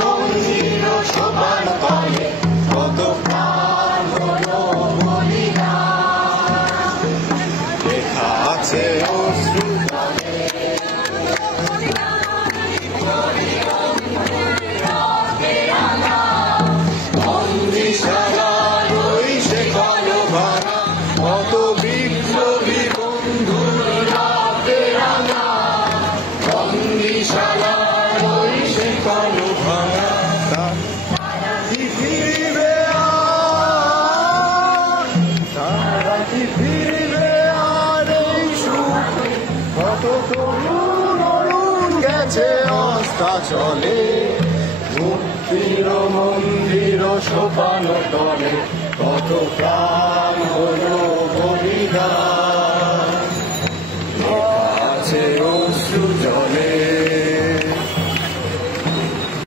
মন্দির সোপান তলে কত প্রাণ হলো বলিদান। লেখা আছে অশ্রু জলে বন্দিশালার ওই সে কালো ভাড়া কত বিপ্লবী বন্ধুর রাতে রাঙা। বন্দিশালার ওই সে কালো ভাড়া তারা কি ফিরবে আর, তারা কি ফিরবে আর এই সুখ। কত তরুণ অরুণ গেছে অস্তাচলে মুক্তির মন্দির সোপান তলে কত প্রাণ হলো বলিদান।